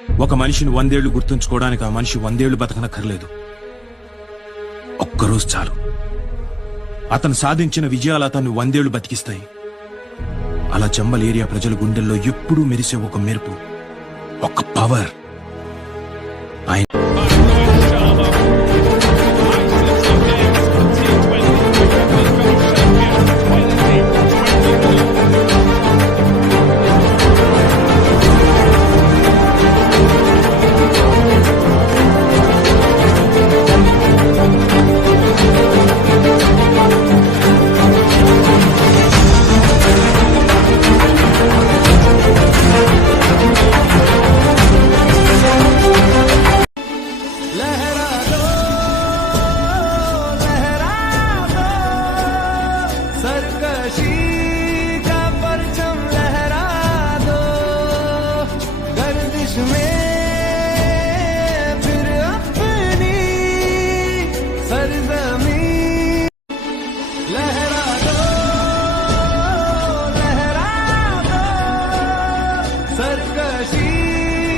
ఒక మనిషిని 100 ఏళ్లు గుర్తుంచుకోవడానికి ఆ మనిషి 100 ఏళ్లు బతకనక్కర్లేదు. ఒక్కరోజు చాలు. అతను సాధించిన విజయాలు అతన్ని 100 ఏళ్లు బతికిస్తాయి. అలా చంబల్ ఏరియా ప్రజల గుండెల్లో ఎప్పుడూ మెరిసే ఒక మెరుపు, ఒక పవర్. ఆయన सरकशी का परचम लहरा दो, गर्दिश में फिर अपनी सरजमी